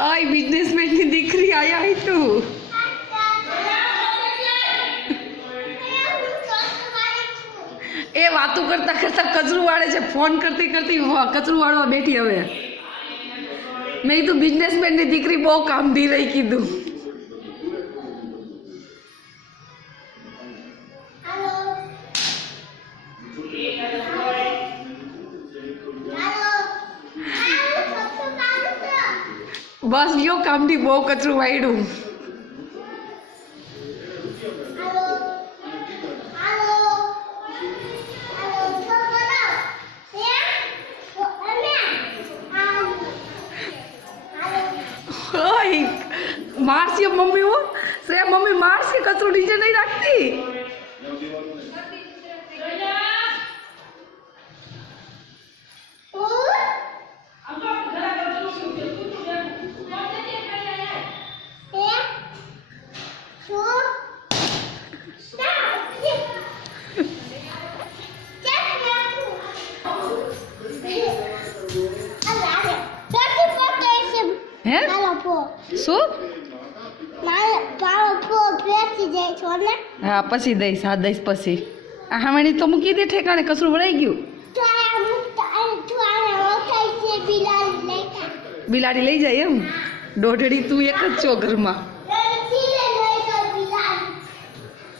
आय businessman की दीकरी आया है तू ए वातू करता करता कचरू वाड़े छे फोन करती करती कचरू वाड़वा बैठी हवे मैं तो बिजनेसमैन की दीकरी बहु काम दी रही कीधु बस लियो काम थी बहु कचरू वाड़ू मारसी मम्मी वो श्रेया मम्मी मारसी कचरू नीचे नहीं रखती हाँ पसी दईश हाँ दईश पसी हमें तो मूकी दे ठेकाणे कचरू भराई गयु बिलाड़ी लई जाए एम डोढड़ी तू एक ज छो घर में